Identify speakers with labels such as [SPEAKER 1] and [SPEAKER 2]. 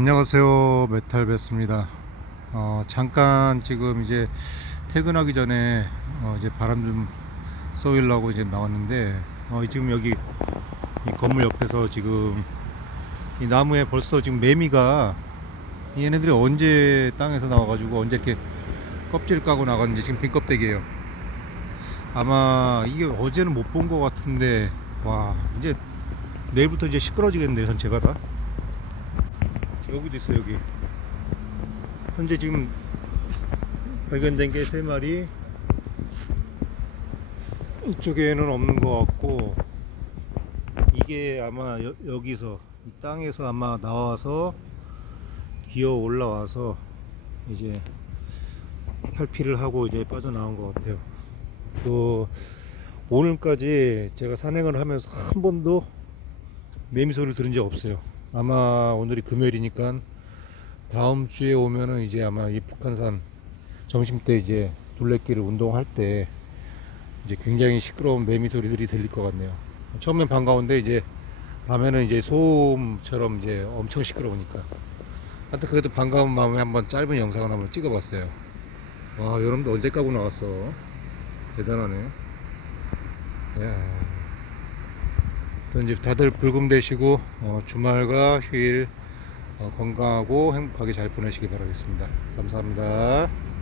[SPEAKER 1] 안녕하세요. 메탈베스입니다. 어, 잠깐 지금 이제 퇴근하기 전에 어, 이제 바람 좀 쏘이려고 이제 나왔는데 어, 지금 여기 이 건물 옆에서 지금 이 나무에 벌써 지금 매미가 얘네들이 언제 땅에서 나와가지고 언제 이렇게 껍질 까고 나갔는지 지금 빈 껍데기예요. 아마 이게 어제는 못 본 것 같은데 와 이제 내일부터 이제 시끄러지겠네요 전체가 다 여기도 있어 여기. 현재 지금 발견된 게 세 마리. 이쪽에는 없는 것 같고 이게 아마 여, 여기서 이 땅에서 아마 나와서 기어 올라와서 이제 탈피를 하고 이제 빠져나온 것 같아요. 또 오늘까지 제가 산행을 하면서 한 번도 매미 소리를 들은 적 없어요 아마 오늘이 금요일이니까 다음 주에 오면은 이제 아마 이 북한산 점심 때 이제 둘레길을 운동할 때 이제 굉장히 시끄러운 매미 소리들이 들릴 것 같네요. 처음엔 반가운데 이제 밤에는 이제 소음처럼 이제 엄청 시끄러우니까. 하여튼 그래도 반가운 마음에 한번 짧은 영상을 한번 찍어봤어요. 와, 여러분들 언제 까고 나왔어? 대단하네. 야. 아무튼 이제 다들 불금 되시고 어, 주말과 휴일 어, 건강하고 행복하게 잘 보내시기 바라겠습니다. 감사합니다.